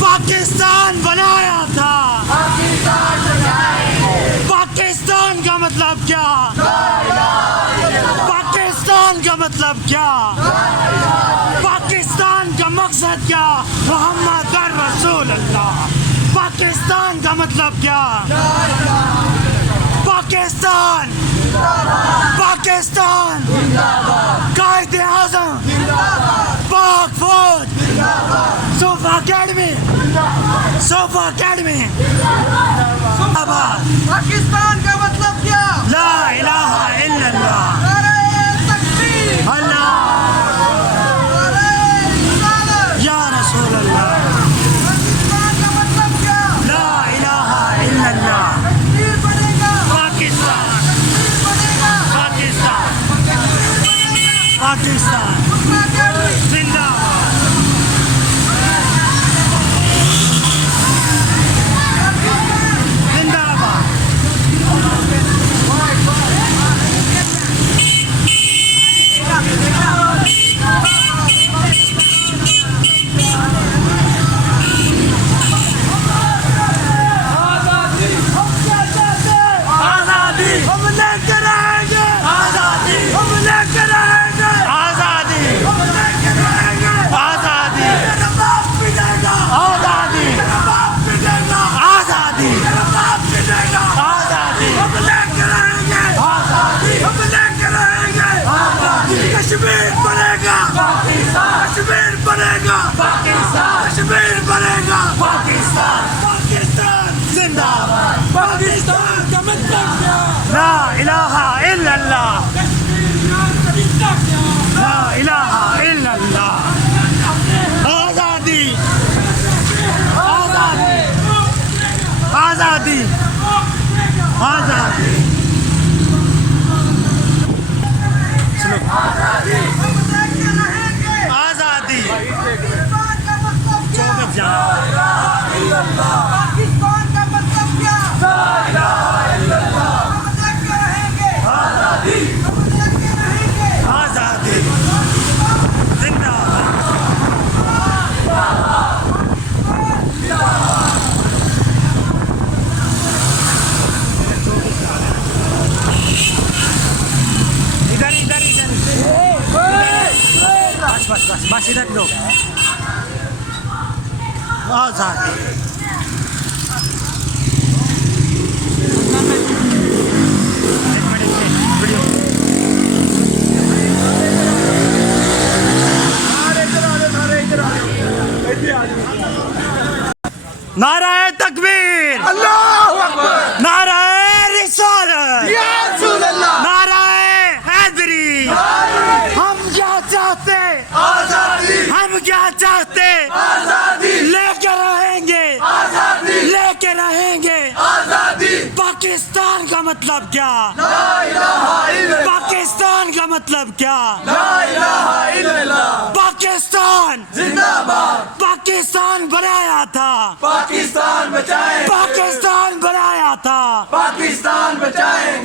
پاکستان بنایا تھا، پاکستان کا مطلب کیا؟ پاکستان کا مطلب کیا؟ پاکستان کا مقصد کیا؟ محمد رسول اللہ۔ پاکستان کا مطلب کیا؟ پاکستان، پاکستان، قائد اعظم، پاک فوج، صوفہ اکیڈمی، صوفہ اکیڈمی۔ پاکستان کا مطلب کیا؟ لا الہ الا اللہ، نعرہ تکبیر، اللہ نعرہ رسالت۔ یا رسول اللہ، پاکستان کا مطلب کیا؟ لا الہ الا اللہ۔ تکبیر بنے گا، پاکستان، تکبیر بنے گا، پاکستان، تکبیر بنے گا۔ پاکستان صوفہ اکیڈمی، زندہ باد۔ زندہ باد۔ آزادی ہم لے کے رہیں گے، آزادی ہم لے کے رہیں گے، آزادی ہم لے کے رہیں گے، آزادی میرا باپ پٹے گا، آزادی میرا باپ پٹے گا، آزادی میرا باپ پٹے گا، آزادی ہم لے کے رہیں گے، آزادی ہم لے کے رہیں گے، آزادی کشمیر بنے گا، پاکستان کشمیر بنے گا، پاکستان کشمیر بنے گا، پاکستان پاکستان زندہ باد۔ پاکستان کا مطلب کیا؟ لا الہ الا اللہ، لا الہ الا اللہ۔ آزادی، آزادی، آزادی، آزادی۔ سنو، آزادی ہم لے کے رہیں گے۔ آزادی پاکستان کا مطلب کیا؟ چوبیس جان، پاکستان کا مطلب کیا؟ ہم لے کے رہیں گے، آزادی، ہم لے کے رہیں گے۔ آزادی زندہ باد۔ ادھر ادھر ادھر، بس بس بس بس ادھر لوگ، آزادی۔ ایک منٹ ویڈیو۔ نعرہ تکبیر، اللہ اکبر، نعرہ رسالت، یا رسول اللہ۔ نعرہ حیدری۔ ہم کیا چاہتے؟ آزادی، ہم کیا چاہتے؟ آزادی، لے کے رہیں گے، آزادی، لے کے رہیں گے۔ آزادی۔ پاکستان کا مطلب کیا؟ لا الہ الا اللہ، پاکستان کا مطلب کیا؟ لا الہ الا اللہ۔ پاکستان، زندہ باد، پاکستان بنایا تھا، پاکستان بچائیں، پاکستان بنایا تھا، پاکستان بچائیں،